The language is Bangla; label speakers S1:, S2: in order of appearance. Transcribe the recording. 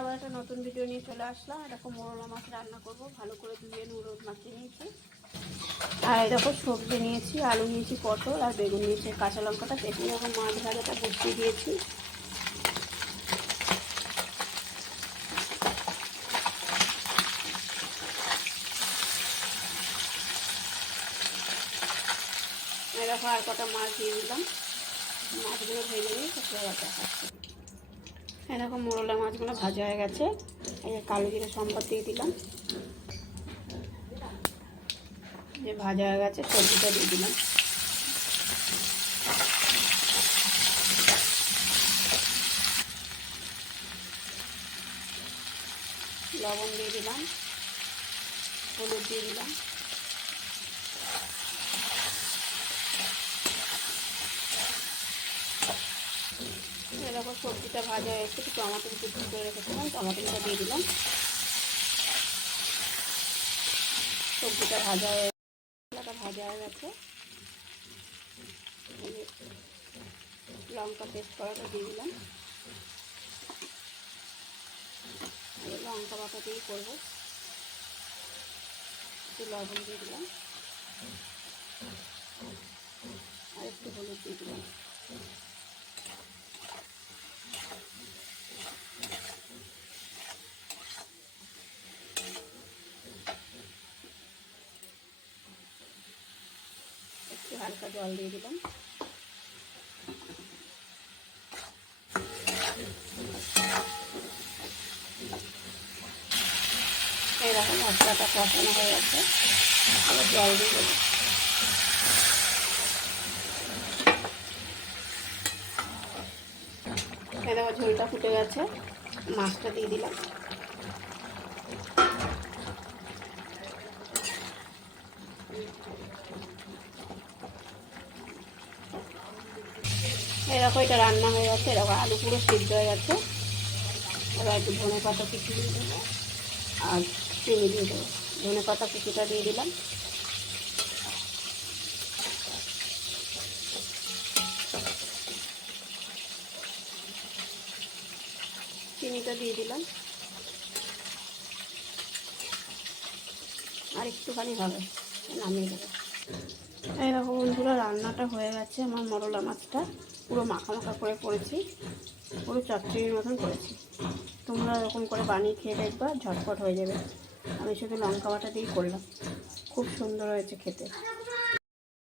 S1: আবার একটা নতুন ভিডিও নিয়ে চলে আসলাম। এরকম মোরলা মাছ রান্না করব। ভালো করে ধুয়ে নুরো মাখিয়ে নিয়েছি। আর এরকম সবজি নিয়েছি, আলু নিয়েছি, পটল আর বেগুন নিয়েছি। কাঁচা লঙ্কাটা কেটে এরকম মাছ ভাজাটা বসিয়ে দিয়েছি। এরকম আর কটা মাছ দিয়ে দিলাম। মাছগুলো ভেজে নিয়ে সব দেখাচ্ছি এরকম মোরলা মাছগুলো ভাজা হয়ে গেছে। এই যে কালো জিরে সম্বাদ দিয়ে দিলাম। যে ভাজা হয়ে গেছে, সবজিটা দিয়ে দিলাম। লবণ দিয়ে দিলাম। হলুদ দিয়ে দিলাম। এরকম সবজিটা ভাজা হয়ে একটু টমাটো কুচি করে রেখেছিলাম, টমাটোটা দিয়ে দিলাম। সবজিটা ভাজা হয়ে ভাজা হয়ে গেছে। লঙ্কা পেস্ট করাটা দিয়ে দিলাম। লঙ্কা বাটা দিয়ে করব। একটু লবণ দিয়ে দিলাম আর একটু হলুদ দিয়ে দিলাম একটু হালকা জল দিয়ে দিলাম। এরকম মশলাটা কষানো হয়ে গেছে। আবার জল দিয়ে দেবো এরকম ঝোলটা ফুটে গেছে। মাছটা দিয়ে দিলাম। এরকম এটা রান্না হয়ে গেছে। এরকম আলু পুরো সিদ্ধ হয়ে গেছে। এবার একটু ধনে পাতা কুচি দিয়ে দেবো। আর চিনি দিয়ে দেবো। ধনে পাতা কুচিটা দিয়ে দিলাম। চিনিটা দিয়ে দিলাম। আর একটুখানি হবে, নামিয়ে দেবো। এইরকম বন্ধুরা, রান্নাটা হয়ে গেছে আমার মরলা মাছটা। পুরো মাখা মাখা করে করেছি, পুরো চটচড়ির মতন করেছি। তোমরা এরকম করে বানিয়ে খেয়ে দেখবা, ঝটপট হয়ে যাবে। আমি শুধু লঙ্কা বাটা দিয়েই করলাম। খুব সুন্দর হয়েছে খেতে।